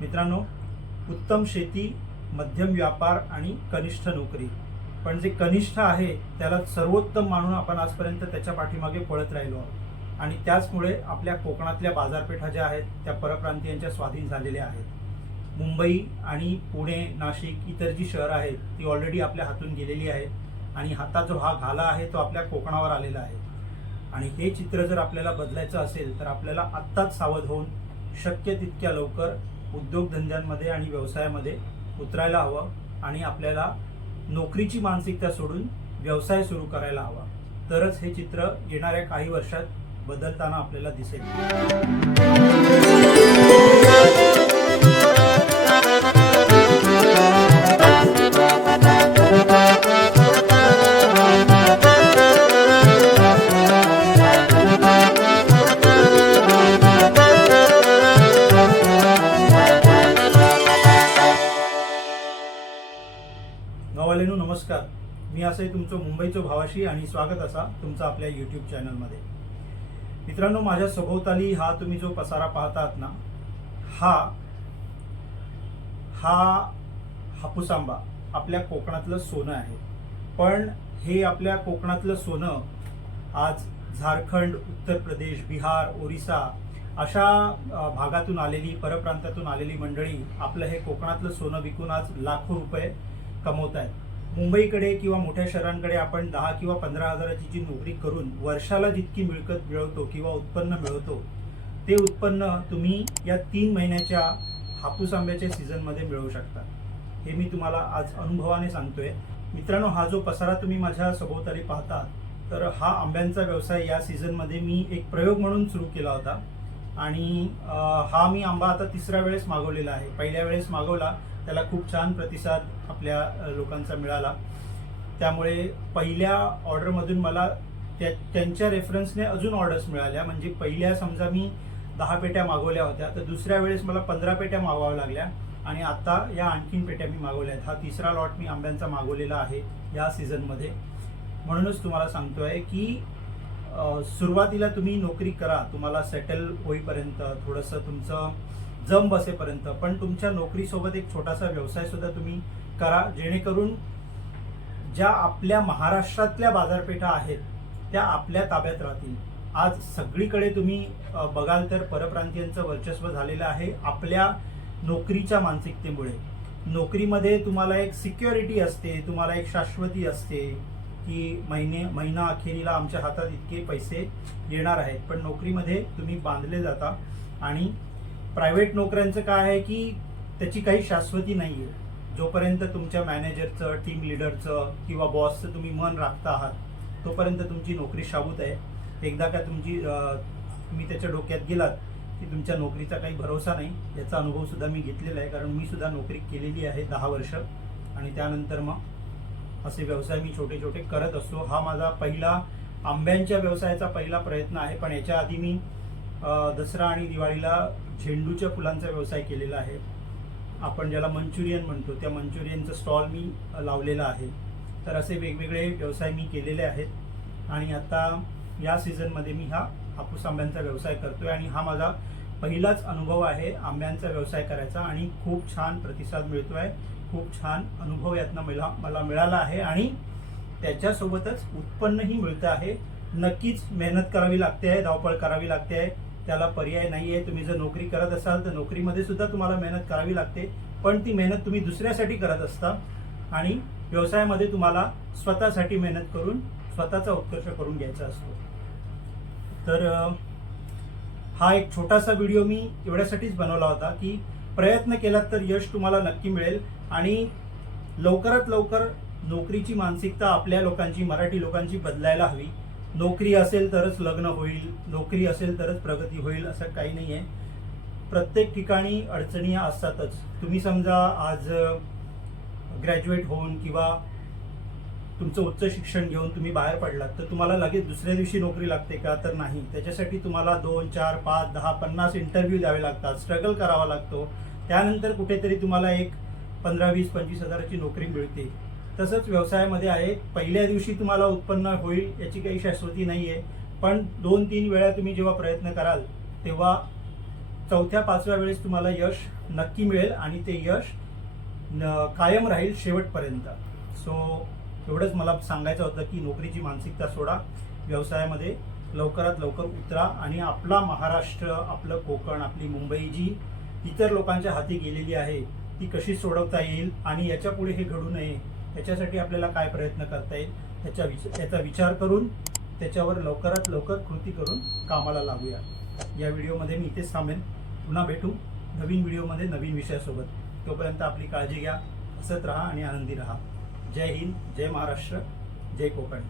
मित्रांनो उत्तम शेती मध्यम व्यापार आणि कनिष्ठ नोकरी. पण जे कनिष्ठ आहे त्याला सर्वोत्तम मानून आपण आजपर्यंत त्याच्या पाठीमागे पळत राहिलो आहोत. आणि त्याचमुळे आपल्या कोकणातल्या बाजारपेठा ज्या आहेत त्या परप्रांतीयांच्या स्वाधीन झालेल्या आहेत. मुंबई आणि पुणे नाशिक इतर जी शहरं आहेत ती ऑलरेडी आपल्या हातून गेलेली आहेत. आणि हातात जो हा घाला आहे तो आपल्या कोकणावर आलेला आहे. आणि हे चित्र जर आपल्याला बदलायचं असेल तर आपल्याला आत्ताच सावध होऊन शक्य तितक्या लवकर उद्योगधंद्यांमध्ये आणि व्यवसायामध्ये उतरायला हवं आणि आपल्याला नोकरीची मानसिकता सोडून व्यवसाय सुरू करायला हवा. तरच हे चित्र येणाऱ्या काही वर्षात बदलताना आपल्याला दिसेल. गावालेनो नमस्कार. मी असे तुमचं मुंबईचं भावाशी आणि स्वागत असा तुमचं आपल्या यूट्यूब चॅनलमध्ये मित्रांनो माझ्या सभोवताली हा तुम्ही जो पसारा पाहतात ना हा हा हापूस आंबा आपल्या कोकणातलं सोनं आहे. पण हे आपल्या कोकणातलं सोनं आज झारखंड उत्तर प्रदेश बिहार ओरिसा अशा भागातून आलेली परप्रांतातून आलेली मंडळी आपलं हे कोकणातलं सोनं विकून आज लाखो रुपये कमवत आहेत मुंबईकडे किंवा मोठ्या शहरांकडे आपण दहा किंवा पंधरा हजाराची जी नोकरी करून वर्षाला जितकी मिळकत मिळवतो किंवा उत्पन्न मिळवतो ते उत्पन्न तुम्ही या तीन महिन्याच्या हापूस आंब्याच्या सीझनमध्ये मिळवू शकता. हे मी तुम्हाला आज अनुभवाने सांगतोय. मित्रांनो हा जो पसारा तुम्ही माझ्या सभोवताली पाहता तर हा आंब्यांचा व्यवसाय या सीझनमध्ये मी एक प्रयोग म्हणून सुरू केला होता. आणि हा मी आंबा आता तिसऱ्या वेळेस मागवलेला आहे. पहिल्या वेळेस मागवला त्याला खूप छान प्रतिसाद आपल्या लोकांचा मिळाला. त्यामुळे पहिल्या ऑर्डरमधून मला त्या त्यांच्या रेफरन्सने अजून ऑर्डर्स मिळाल्या. म्हणजे पहिल्या समजा मी दहा पेट्या मागवल्या होत्या तर दुसऱ्या वेळेस मला पंधरा पेट्या मागवाव्या लागल्या. आणि आता या आणखीन पेट्या मी मागवल्या आहेत. हा तिसरा लॉट मी आंब्यांचा मागवलेला आहे या सीझनमध्ये. म्हणूनच तुम्हाला सांगतो आहे की सुरुवातीला तुम्ही नोकरी करा तुम्हाला सेटल होईपर्यंत थोडंसं तुमचं जम बसेपर्यंत पण तुमच्या नोकरीसोबत एक छोटासा व्यवसाय सुद्धा तुम्ही करा जेणेकरून ज्या आपल्या महाराष्ट्रातल्या बाजारपेठा आहेत त्या आपल्या ताब्यात राहतील. आज सगळीकडे तुम्ही बघाल तर परप्रांतीयांचं वर्चस्व झालेलं आहे आपल्या नोकरीच्या मानसिकतेमुळे. नोकरीमध्ये तुम्हाला एक सिक्युरिटी असते तुम्हाला एक शाश्वती असते की महिने महिना अखेरीला आमच्या हातात इतके पैसे येणार आहेत. पण नोकरीमध्ये तुम्ही बांधले जाता आणि प्रायव्हेट नोकऱ्यांचं काय आहे की त्याची काही शाश्वती नाही आहे जोपर्यंत तुमच्या मॅनेजरचं टीम लिडरचं किंवा बॉसचं तुम्ही मन राखता आहात तोपर्यंत तुमची नोकरी शाबूत आहे. एकदा का तुमची मी तुम्ही त्याच्या डोक्यात गेलात की तुमच्या नोकरीचा काही भरोसा नाही याचा अनुभवसुद्धा मी घेतलेला आहे कारण मी सुद्धा नोकरी केलेली आहे दहा वर्ष. आणि त्यानंतर मग असे व्यवसाय मी छोटे छोटे करत असतो. हा माझा पहिला आंब्यांच्या व्यवसायाचा पहिला प्रयत्न आहे. पण याच्या आधी मी दसरा आणि दिवाळीला झेंडूच्या फुलांचा व्यवसाय केलेला आहे. आपण ज्याला मंचुरियन म्हणतो त्या मंचुरियनचं स्टॉल मी लावलेला आहे. तर असे वेगवेगळे व्यवसाय मी केलेले आहेत. आणि आता या सीझनमध्ये मी हा हापूस आंब्यांचा व्यवसाय करतो आहे आणि हा माझा पहिलाच अनुभव आहे आंब्यांचा व्यवसाय करायचा आणि खूप छान प्रतिसाद मिळतो आहे खूप छान अनुभव यातनं मला मला मिळाला आहे आणि त्याच्यासोबतच उत्पन्नही मिळतं आहे. नक्कीच मेहनत करावी लागते आहे धावपळ करावी लागते आहे. त्याला पर्याय नाही आहे तुम्ही जर नोकरी करत असाल तर नोकरीमध्ये सुद्धा तुम्हाला मेहनत करावी लागते. पण ती मेहनत तुम्ही दुसऱ्यासाठी करत असता आणि व्यवसायामध्ये तुम्हाला स्वतःसाठी मेहनत करून स्वतःचा उत्कर्ष करून घ्यायचा असतो. तर हा एक छोटासा व्हिडिओ मी एवढ्यासाठीच बनवला होता की प्रयत्न केलात तर यश तुम्हाला नक्की मिळेल आणि लवकरात लवकर नोकरीची मानसिकता आपल्या लोकांची मराठी लोकांची बदलायला हवी. नोकरी असेल तरच लग्न होईल नोकरी असेल तरच प्रगती होईल असं काही नाही आहे प्रत्येक ठिकाणी अडचणी असतातच. तुम्ही समजा आज ग्रॅज्युएट होऊन किंवा तुमचं उच्च शिक्षण घेऊन तुम्ही बाहेर पडलात तर तुम्हाला लगेच दुसऱ्या दिवशी नोकरी लागते का? तर नाही. त्याच्यासाठी तुम्हाला दोन चार पाच दहा पन्नास इंटरव्ह्यू द्यावे लागतात. स्ट्रगल करावा लागतो. त्यानंतर कुठेतरी तुम्हाला एक पंधरा वीस पंचवीस हजाराची नोकरी मिळते. तसंच व्यवसायामध्ये आहे. पहिल्या दिवशी तुम्हाला उत्पन्न होईल याची काही शाश्वती नाही आहे पण दोन तीन वेळा तुम्ही जेव्हा प्रयत्न कराल तेव्हा चौथ्या पाचव्या वेळेस तुम्हाला यश नक्की मिळेल आणि ते यश न- कायम राहील शेवटपर्यंत. सो एवढंच मला सांगायचं होतं की नोकरीची मानसिकता सोडा. व्यवसायामध्ये लवकरात लवकर उतरा आणि आपला महाराष्ट्र आपलं कोकण आपली मुंबई जी इतर लोकांच्या हाती गेलेली आहे ती कशी सोडवता येईल आणि याच्यापुढे हे घडू नये ह्याच्यासाठी आपल्याला काय प्रयत्न करता येईल ह्याचा विच याचा विचार करून त्याच्यावर लवकरात लवकर कृती करून कामाला लागूया. या व्हिडिओमध्ये मी इथेच थांबेन. पुन्हा भेटू नवीन व्हिडिओमध्ये नवीन विषयासोबत. तोपर्यंत आपली काळजी घ्या हसत राहा आणि आनंदी राहा. जय हिंद जय महाराष्ट्र जय कोकण.